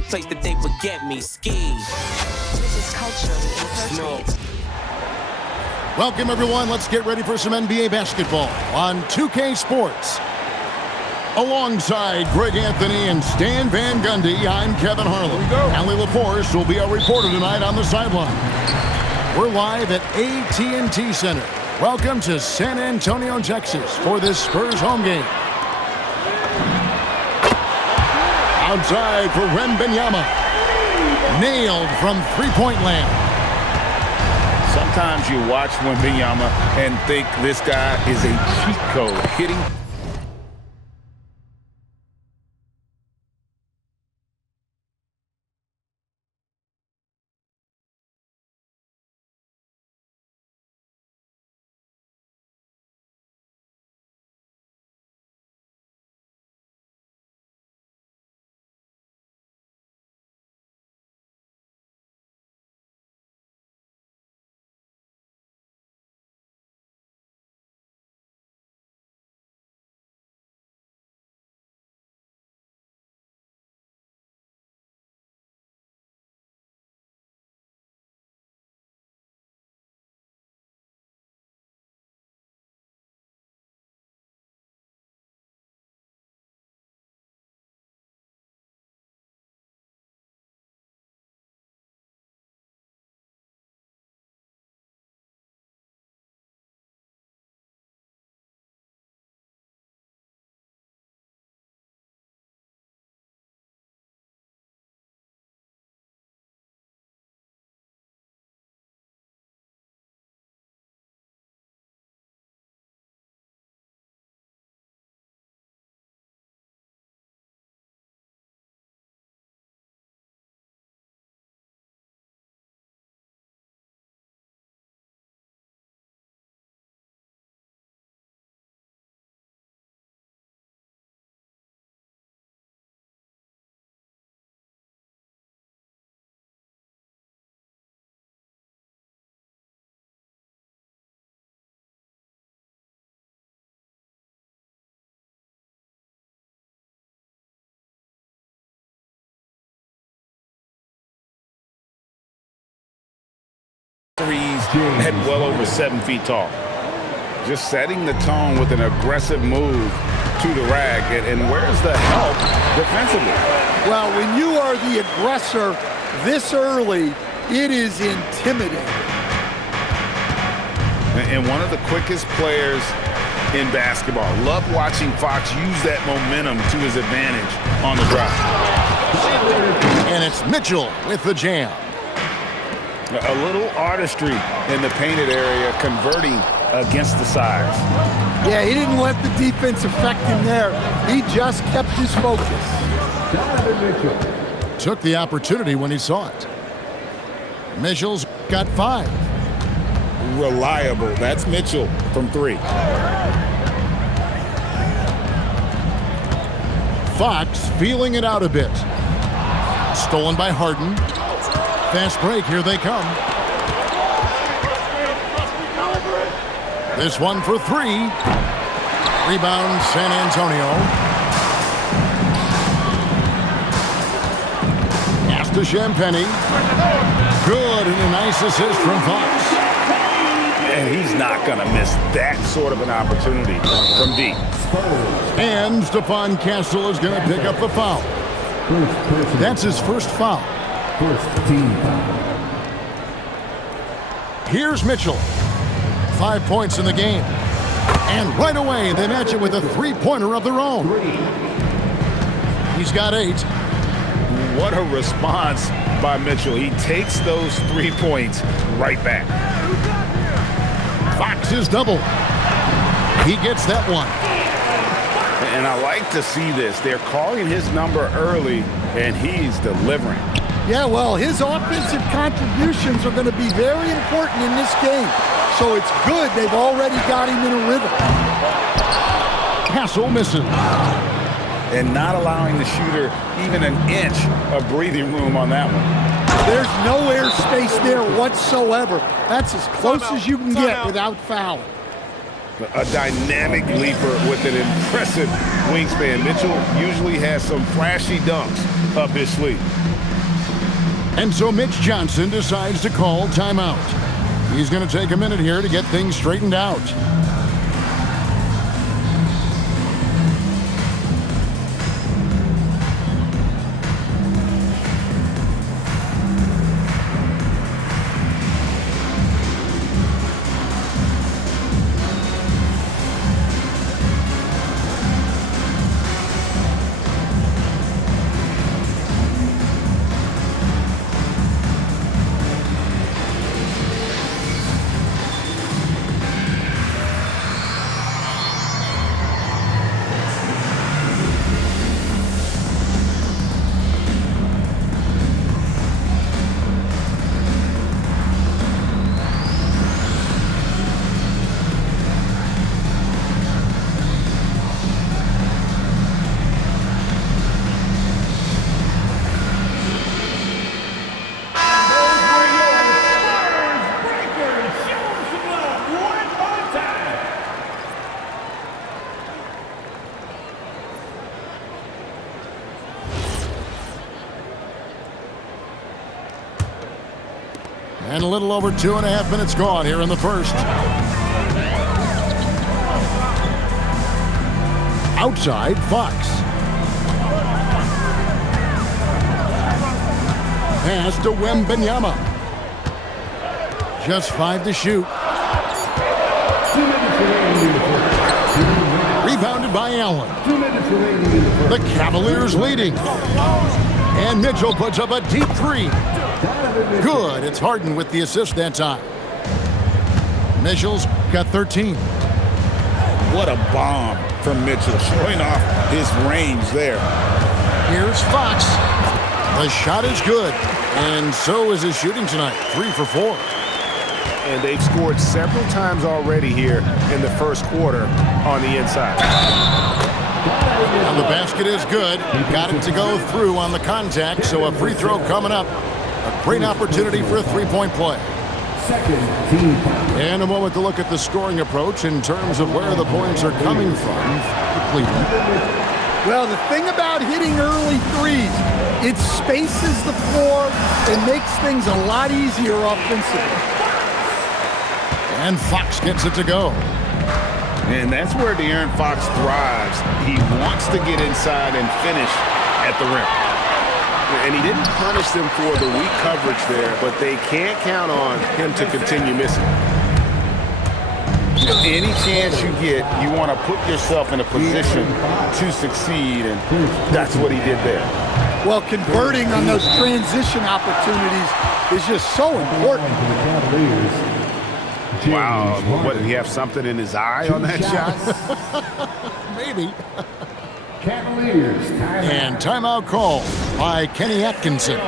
same place that they forget me. Ski. This is culturally inappropriate. Welcome, everyone. Let's get ready for some NBA basketball on 2K Sports. Alongside Greg Anthony and Stan Van Gundy, I'm Kevin Harlan. Allie LaForce will be our reporter tonight on the sideline. We're live at AT&T Center. Welcome to San Antonio, Texas for this Spurs home game. Outside for Wembanyama. Nailed from three-point land. Sometimes you watch Wembanyama and think this guy is a cheat code hitting. Threes at well over 7 feet tall. Just setting the tone with an aggressive move to the rack. And where's the help defensively? Well, when you are the aggressor this early, it is intimidating. And one of the quickest players in basketball. Love watching Fox use that momentum to his advantage on the drive. And it's Mitchell with the jam. A little artistry in the painted area, converting against the size. Yeah, he didn't let the defense affect him there. He just kept his focus. Took the opportunity when he saw it. Mitchell's got 5. Reliable. That's Mitchell from 3. Fox feeling it out a bit. Stolen by Harden. Fast break, here they come. This one for 3. Rebound, San Antonio. Pass to Champagnie. Good, and a nice assist from Fox. And he's not going to miss that sort of an opportunity from deep. And Stephon Castle is going to pick up the foul. That's his first foul. First team foul. Here's Mitchell. 5 points in the game. And right away, they match it with a three-pointer of their own. He's got 8. What a response by Mitchell. He takes those 3 points right back. Fox is double. He gets that one. And I like to see this. They're calling his number early, and he's delivering. Yeah, well, his offensive contributions are going to be very important in this game. So it's good they've already got him in a rhythm. Castle misses. And not allowing the shooter even an inch of breathing room on that one. There's no air space there whatsoever. That's as close as you can get without fouling. A dynamic leaper with an impressive wingspan. Mitchell usually has some flashy dunks up his sleeve. And so Mitch Johnson decides to call timeout. He's going to take a minute here to get things straightened out. And a little over 2.5 minutes gone here in the first. Outside, Fox. Pass to Wembanyama. Just 5 to shoot. Rebounded by Allen. The Cavaliers leading. And Mitchell puts up a deep three. Good. It's Harden with the assist that time. Mitchell's got 13. What a bomb from Mitchell, showing off his range there. Here's Fox. The shot is good, and so is his shooting tonight. 3 for 4. And they've scored several times already here in the first quarter on the inside. And the basket is good. Got it to go through on the contact, so a free throw coming up. A great opportunity for a three-point play. And a moment to look at the scoring approach in terms of where the points are coming from for Cleveland. Well, the thing about hitting early threes, it spaces the floor and makes things a lot easier offensively. And Fox gets it to go. And that's where De'Aaron Fox thrives. He wants to get inside and finish at the rim. And he didn't punish them for the weak coverage there, but they can't count on him to continue missing. Any chance you get, you want to put yourself in a position to succeed, and that's what he did there. Well, converting on those transition opportunities is just so important. Wow, what, did he have something in his eye on that shot? Maybe. Cavaliers. And timeout call by Kenny Atkinson.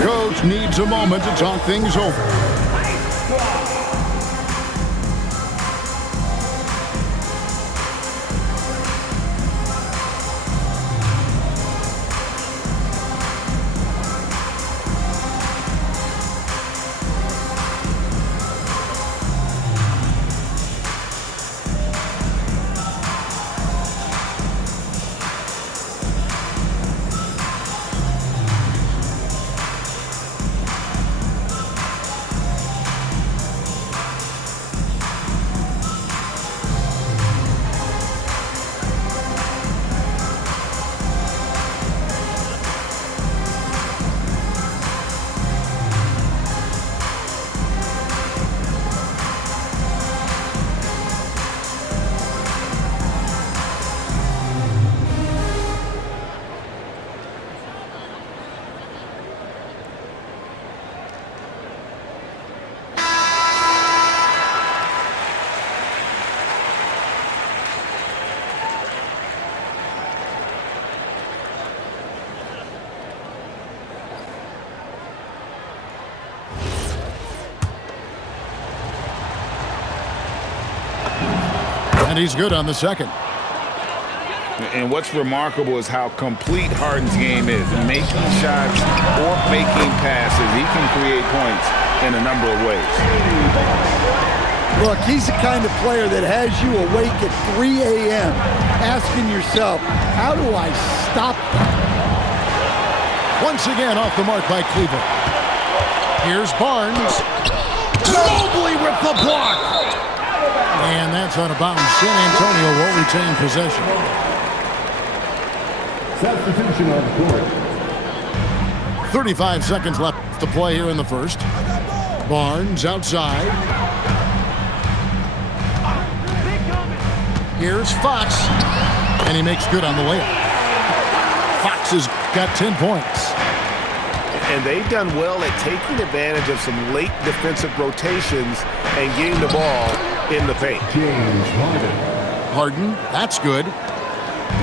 Coach needs a moment to talk things over. And he's good on the second. And what's remarkable is how complete Harden's game is. Making shots or making passes, he can create points in a number of ways. Look, he's the kind of player that has you awake at 3 a.m. asking yourself, how do I stop that? Once again off the mark by Cleveland. Here's Barnes. Mobley with the block. And that's out of bounds. San Antonio will retain possession. Substitution on the court. 35 seconds left to play here in the first. Barnes outside. Here's Fox. And he makes good on the layup. Fox has got 10 points. And they've done well at taking advantage of some late defensive rotations and getting the ball in the paint. James Harden. Harden, that's good.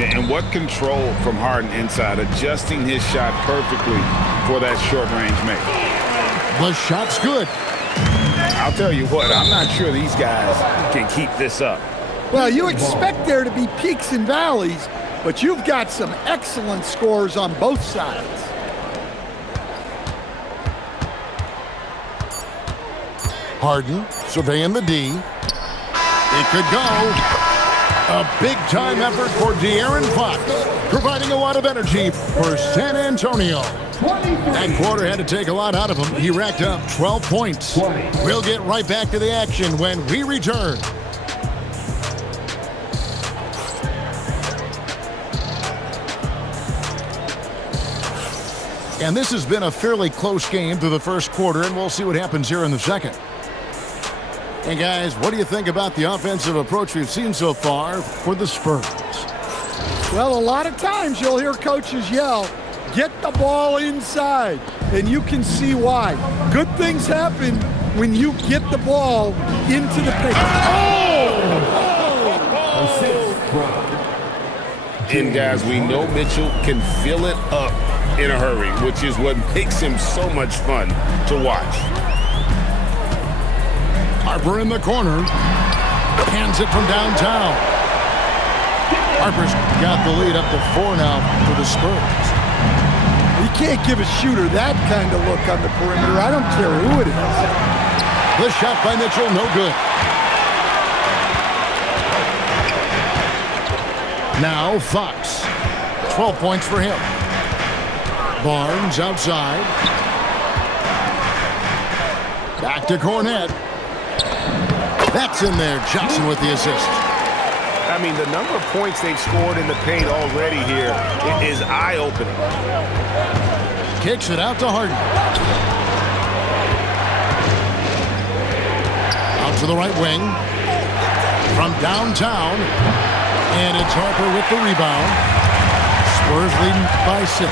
And what control from Harden inside, adjusting his shot perfectly for that short-range make. The shot's good. I'll tell you what, I'm not sure these guys can keep this up. Well, you expect there to be peaks and valleys, but you've got some excellent scores on both sides. Harden surveying the D. It could go. A big-time effort for De'Aaron Fox, providing a lot of energy for San Antonio. That quarter had to take a lot out of him. He racked up 12 points. We'll get right back to the action when we return. And this has been a fairly close game through the first quarter, and we'll see what happens here in the second. Hey guys, what do you think about the offensive approach we've seen so far for the Spurs? Well, a lot of times you'll hear coaches yell, get the ball inside, and you can see why. Good things happen when you get the ball into the paint. And guys, we know Mitchell can fill it up in a hurry, which is what makes him so much fun to watch. Harper in the corner. Hands it from downtown. Harper's got the lead up to 4 now for the Spurs. You can't give a shooter that kind of look on the perimeter. I don't care who it is. The shot by Mitchell, no good. Now Fox. 12 points for him. Barnes outside. Back to Cornette. That's in there. Johnson with the assist. I mean, the number of points they've scored in the paint already here is eye-opening. Kicks it out to Harden. Out to the right wing. From downtown. And it's Harper with the rebound. Spurs leading by 6.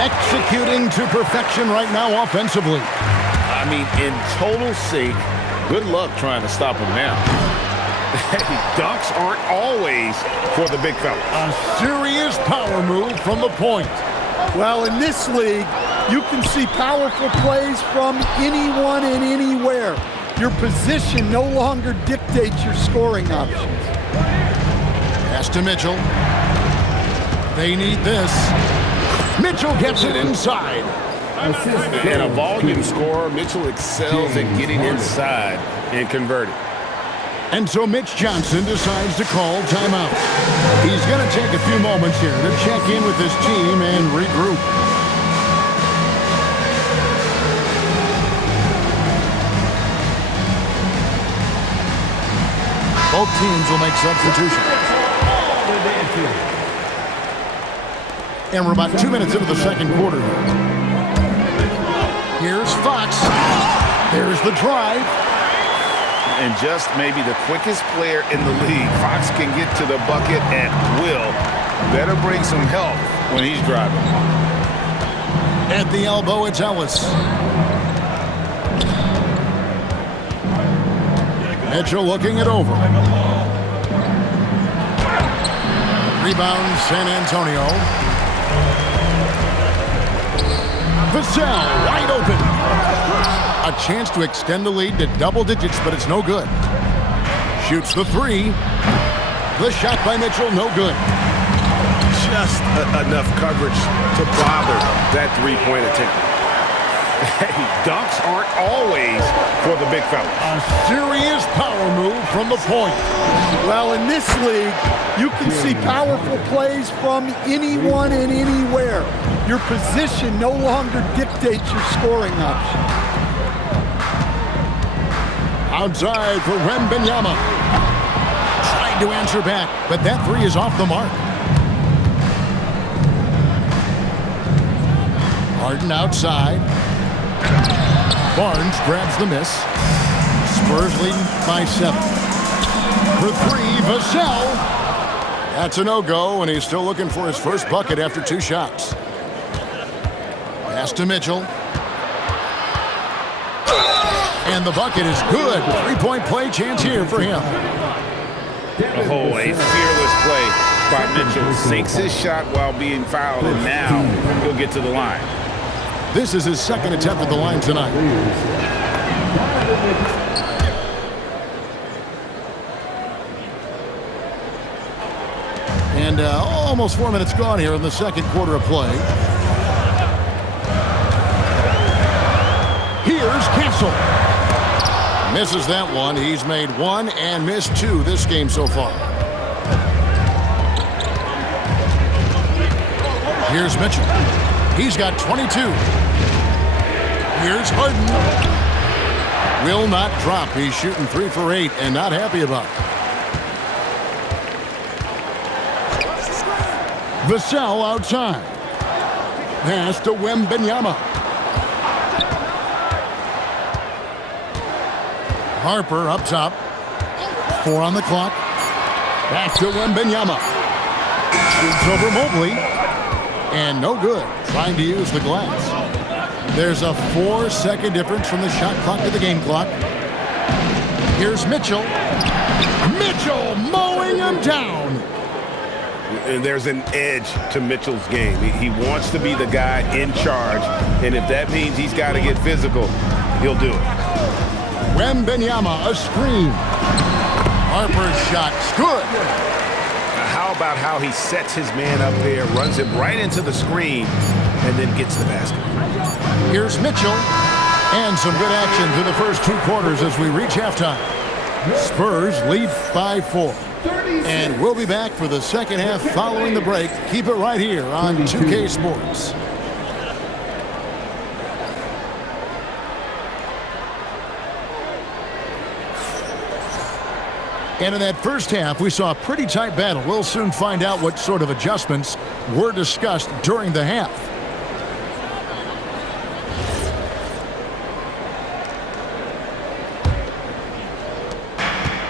Executing to perfection right now offensively. I mean, in total sync. Good luck trying to stop him now. Hey, dunks aren't always for the big fella. A serious power move from the point. Well, in this league, you can see powerful plays from anyone and anywhere. Your position no longer dictates your scoring options. Pass to Mitchell. They need this. Mitchell gets it inside. And a volume scorer, Mitchell excels at getting inside and converting. And so Mitch Johnson decides to call timeout. He's going to take a few moments here to check in with his team and regroup. Both teams will make substitutions. And we're about 2 minutes into the second quarter. Here's Fox. There's the drive. And just maybe the quickest player in the league. Fox can get to the bucket at will. Better bring some help when he's driving. At the elbow, it's Ellis. Mitchell looking it over. Rebound, San Antonio. Vassell wide open. A chance to extend the lead to double digits, but it's no good. Shoots the 3. The shot by Mitchell, no good. Just enough coverage to bother that three-point attempt. Dunks aren't always for the big fellas. A serious power move from the point. Well, in this league, you can see powerful plays from anyone and anywhere. Your position no longer dictates your scoring option. Outside for Wembanyama. Tried to answer back, but that three is off the mark. Harden outside. Barnes grabs the miss. Spurs leading by 7. For 3, Vassell. That's a no-go, and he's still looking for his first bucket after 2 shots. Pass to Mitchell. And the bucket is good. 3-point play chance here for him. Oh, a fearless play by Mitchell. Sinks his shot while being fouled, and now he'll get to the line. This is his second attempt at the line tonight. And almost 4 minutes gone here in the second quarter of play. Here's Castle. Misses that one. He's made 1 and missed 2 this game so far. Here's Mitchell. He's got 22. Here's Harden. Will not drop. He's shooting 3 for 8 and not happy about it. Vassell outside. Pass to Wembanyama. Harper up top. 4 on the clock. Back to Wembanyama. Shoots over Mobley. And no good. Trying to use the glass. There's a 4-second difference from the shot clock to the game clock. Here's Mitchell. Mitchell mowing him down. And there's an edge to Mitchell's game. He wants to be the guy in charge, and if that means he's got to get physical, he'll do it. Wembanyama, a screen. Harper's shot's good. How about how he sets his man up there, runs him right into the screen, and then gets the basket. Here's Mitchell. And some good action through the first 2 quarters as we reach halftime. Spurs lead by 4. And we'll be back for the second half following the break. Keep it right here on 2K Sports. And in that first half, we saw a pretty tight battle. We'll soon find out what sort of adjustments were discussed during the half.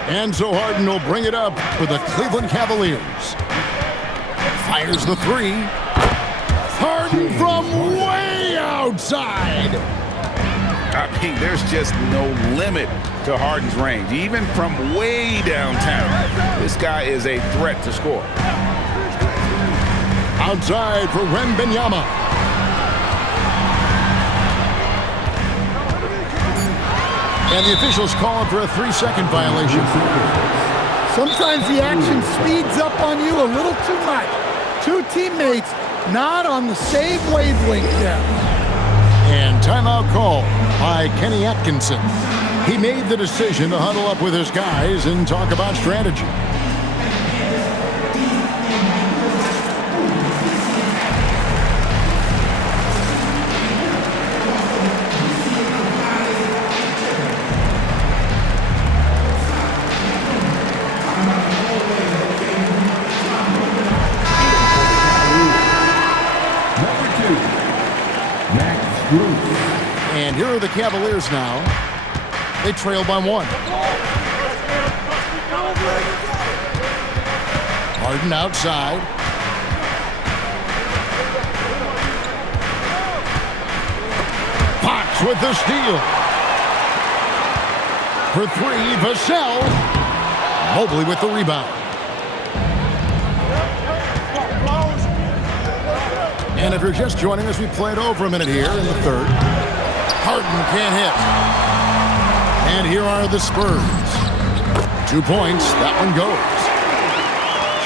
And so Harden will bring it up for the Cleveland Cavaliers. Fires the 3. Harden from way outside. I mean, there's just no limit to Harden's range, even from way downtown. This guy is a threat to score. Outside for Wembanyama. And the officials calling for a 3-second violation. Sometimes the action speeds up on you a little too much. 2 teammates not on the same wavelength yet. And timeout call by Kenny Atkinson. He made the decision to huddle up with his guys and talk about strategy. And here are the Cavaliers now. They trail by 1. Harden outside. Fox with the steal. For 3, Vassell. Mobley with the rebound. And if you're just joining us, we played over a minute here in the third. Harden can't hit. And here are the Spurs. 2 points. That one goes.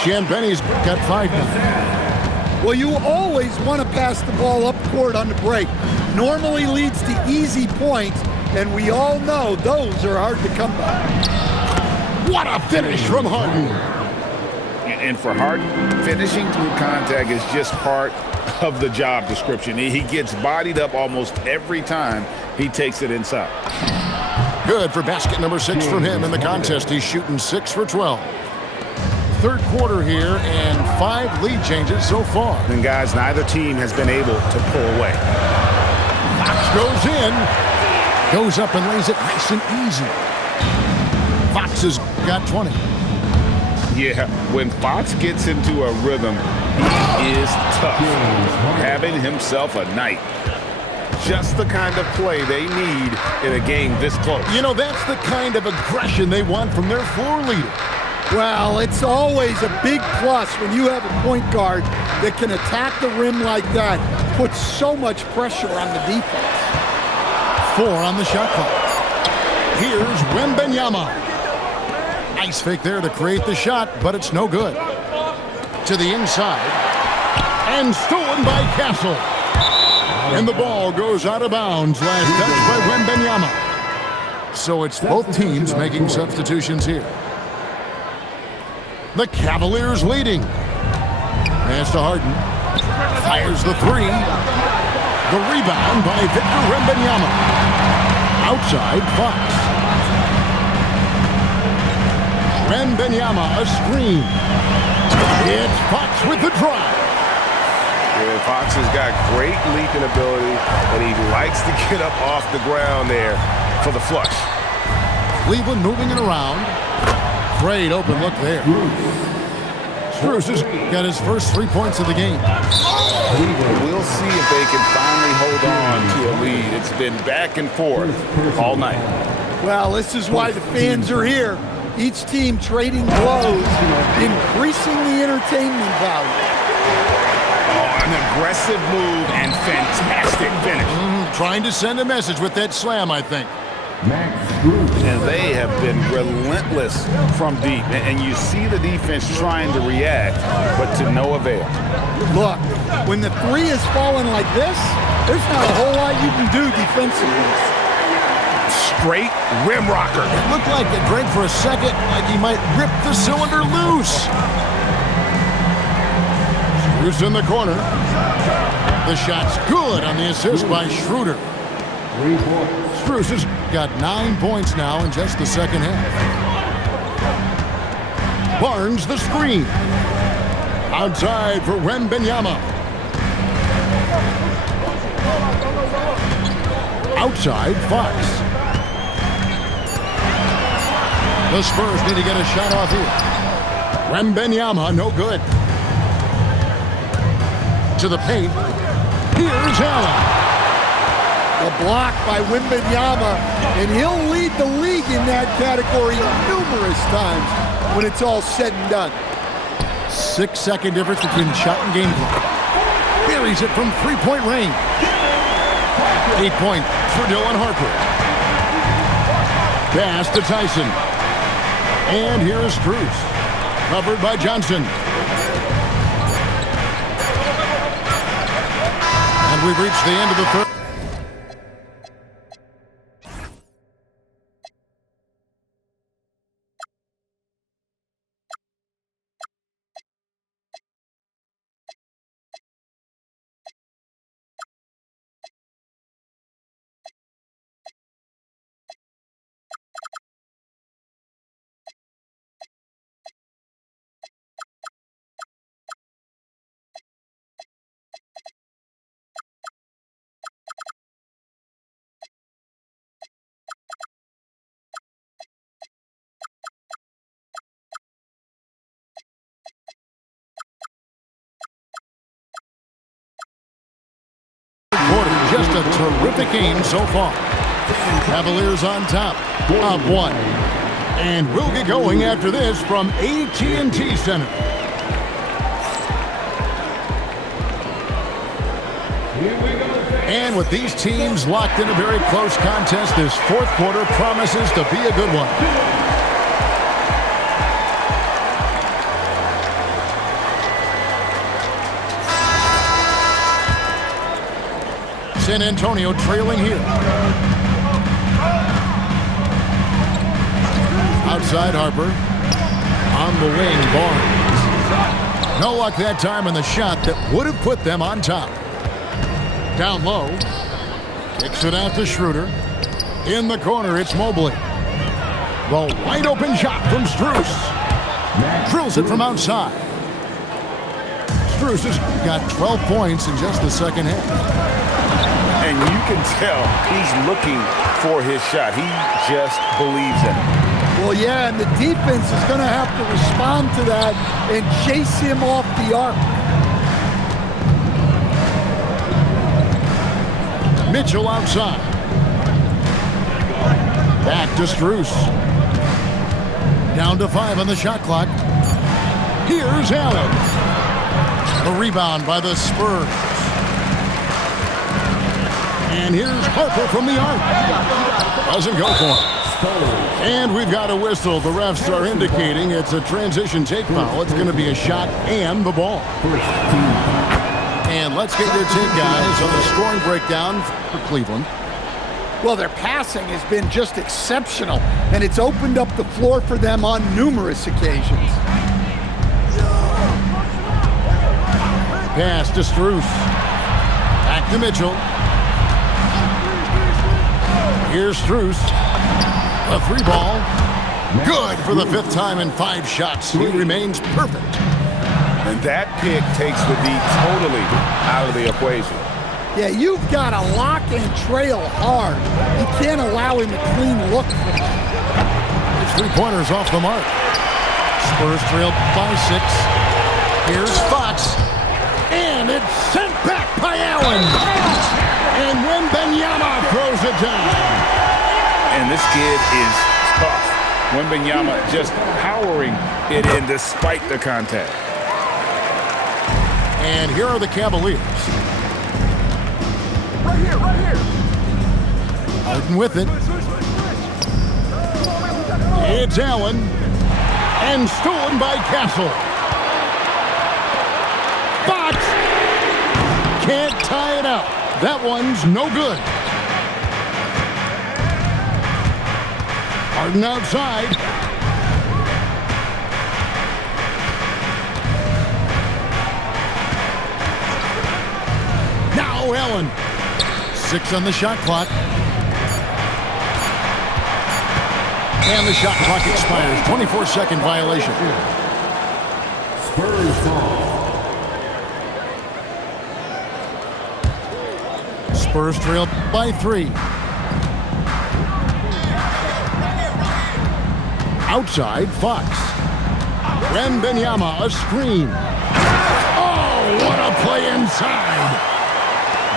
Shanbenny's got 5 now. Well, you always want to pass the ball up court on the break. normally leads to easy points, and we all know those are hard to come by. What a finish from Harden. And for Harden, finishing through contact is just part of the job description. He gets bodied up almost every time he takes it inside. Good for basket number 6 from him in the contest. He's shooting 6 for 12. Third quarter here and 5 lead changes so far. And guys, neither team has been able to pull away. Fox goes in, goes up and lays it nice and easy. Fox has got 20. Yeah, when Fox gets into a rhythm, he is tough, having himself a night. Just the kind of play they need in a game this close. You know, that's the kind of aggression they want from their floor leader. Well, it's always a big plus when you have a point guard that can attack the rim like that, put so much pressure on the defense. 4 on the shot clock. Here's Wembanyama. Nice fake there to create the shot, but it's no good. To the inside. And stolen by Castle. And the ball goes out of bounds. Last touch by Wembanyama. So it's both teams making substitutions here. The Cavaliers leading. Pass to Harden. Fires the 3. The rebound by Victor Wembanyama. Outside Fox. Wembanyama a screen. It's Fox with the drive. Yeah, Fox has got great leaping ability, and he likes to get up off the ground there for the flush. Cleveland moving it around. Great open look there. Strus has got his first 3 points of the game. We'll see if they can finally hold on to a lead. It's been back and forth all night. Well, this is why the fans are here. Each team trading blows, increasing the entertainment value. Oh, an aggressive move and fantastic finish. Trying to send a message with that slam, I think. And they have been relentless from deep. And you see the defense trying to react, but to no avail. Look, when the 3 is falling like this, there's not a whole lot you can do defensively. Straight rim rocker. It looked like it drank for a second, like he might rip the cylinder loose. Strus in the corner. The shot's good on the assist by Schroeder. Strus has got 9 points now in just the second half. Barnes the screen. Outside for Wembanyama. Outside Fox. The Spurs need to get a shot off here. Wembanyama, no good. To the paint. Here's Allen. A block by Wembanyama, and he'll lead the league in that category numerous times when it's all said and done. 6-second difference between shot and game clock. Buries it from 3-point range. 8 points for Dylan Harper. Pass to Tyson. And here's Strus. Covered by Johnson. And we've reached the end of the third. Just a terrific game so far. Cavaliers on top, up 1. And we'll get going after this from AT&T Center. And with these teams locked in a very close contest, this fourth quarter promises to be a good one. San Antonio trailing here. Outside Harper. On the wing, Barnes. No luck that time in the shot that would have put them on top. Down low. Kicks it out to Schroeder. In the corner, it's Mobley. The wide open shot from Strus. Drills it from outside. Strus has got 12 points in just the second half. And you can tell he's looking for his shot. He just believes in it. Well, yeah, and the defense is going to have to respond to that and chase him off the arc. Mitchell outside. Back to Strus. Down to 5 on the shot clock. Here's Allen. The rebound by the Spurs. And here's Harper from the arc. Doesn't go for it. And we've got a whistle. The refs are indicating it's a transition take foul. It's going to be a shot and the ball. And let's get your take, guys, on the scoring breakdown for Cleveland. Well, their passing has been just exceptional, and it's opened up the floor for them on numerous occasions. Pass to Strus. Back to Mitchell. Here's Strus. A 3 ball. Good for the 5th time in 5 shots. He remains perfect. And that pick takes the D totally out of the equation. Yeah, you've got to lock and trail hard. You can't allow him a clean look from it. His 3-pointers off the mark. Spurs trail by 6. Here's Fox. And it's sent back by Allen. And Wembanyama throws it down. And this kid is tough. Wembanyama just powering it in despite the contact. And here are the Cavaliers. Right here. Harden with it. It's Allen. And stolen by Castle. Fox can't tie it up. That one's no good. Harden outside. Now Allen. 6 on the shot clock. And the shot clock expires. 24-second violation. Spurs ball. Spurs trail by 3. Outside, Fox. Wembanyama, a screen. Oh, what a play inside.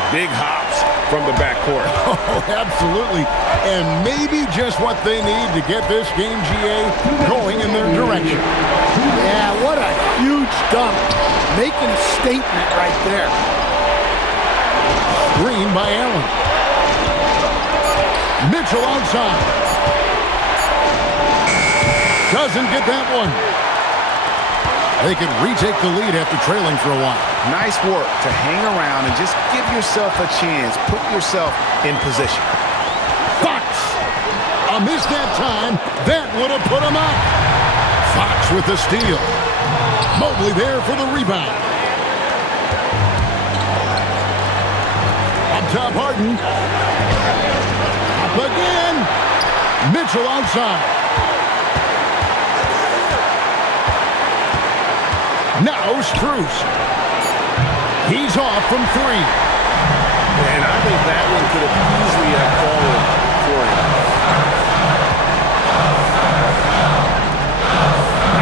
Big hops from the backcourt. Oh, absolutely. And maybe just what they need to get this game, GA, going in their direction. Yeah, what a huge dunk. Making a statement right there. Screen by Allen. Mitchell outside. Doesn't get that one. They can retake the lead after trailing for a while. Nice work to hang around and just give yourself a chance. Put yourself in position. Fox. A miss that time. That would have put him up. Fox with the steal. Mobley there for the rebound. Up top, Harden. Up again. Mitchell outside. Now Strus. He's off from 3. And I think that one could have easily have fallen for him.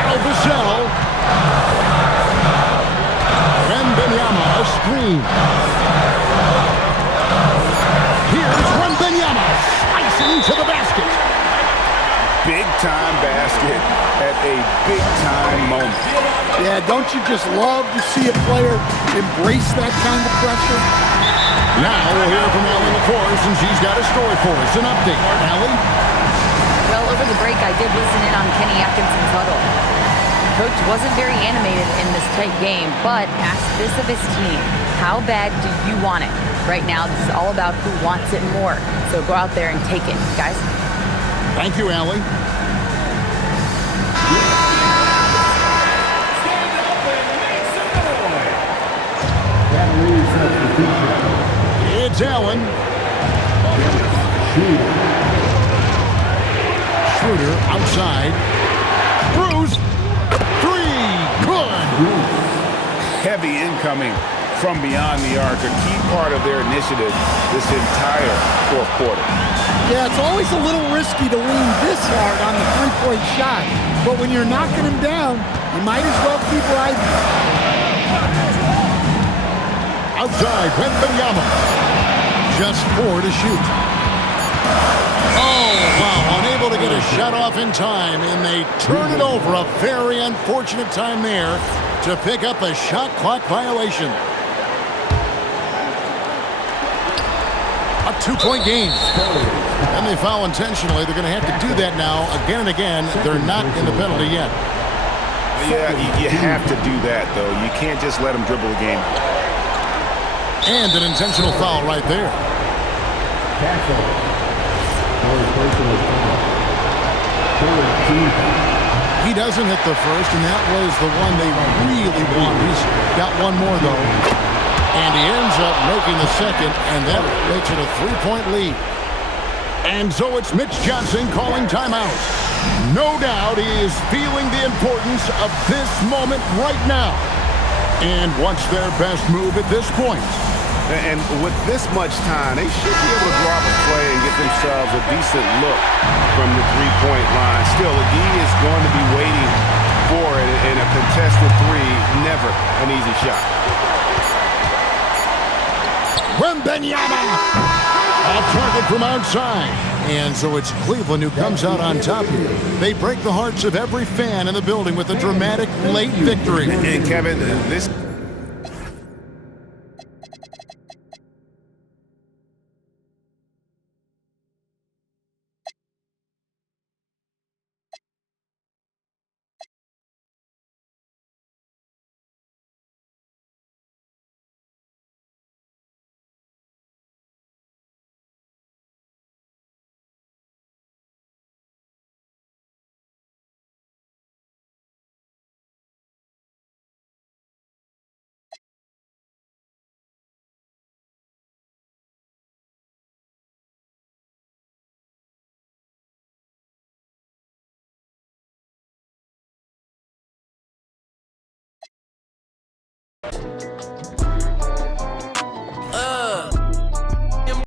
Now Vassell. Wembanyama, a screen. Here's Wembanyama, slicing to the basket. Big-time basket at a big-time moment. Yeah, don't you just love to see a player embrace that kind of pressure? Now we'll hear from Allie LaForce, and she's got a story for us. An update. Allie? Well, over the break, I did listen in on Kenny Atkinson's huddle. Coach wasn't very animated in this tight game, but asked this of his team: how bad do you want it? Right now, this is all about who wants it more. So go out there and take it, guys. Thank you, Allie. It's Allen. Schroeder outside. Bruce. Three. Good. Heavy incoming from beyond the arc, a key part of their initiative this entire fourth quarter. Yeah, it's always a little risky to lean this hard on the three-point shot, but when you're knocking him down, you might as well keep riding. Outside, Wembanyama. Just 4 to shoot. Oh, wow, unable to get a shot off in time, and they turn it over. A very unfortunate time there to pick up a shot clock violation. A 2-point game. And they foul intentionally. They're going to have to do that now again and again. They're not in the penalty yet. Yeah, you have to do that, though. You can't just let them dribble the game. And an intentional foul right there. He doesn't hit the first, and that was the one they really wanted. He's got one more, though. And he ends up making the second, and that makes it a 3-point lead. And so it's Mitch Johnson calling timeout. No doubt he is feeling the importance of this moment right now. And what's their best move at this point? And with this much time, they should be able to draw up a play and get themselves a decent look from the three-point line. Still, the D is going to be waiting for it, and a contested three, never an easy shot. Wembanyama! Off target from outside. And so it's Cleveland who comes out on top here. They break the hearts of every fan in the building with a dramatic late victory. And Kevin, this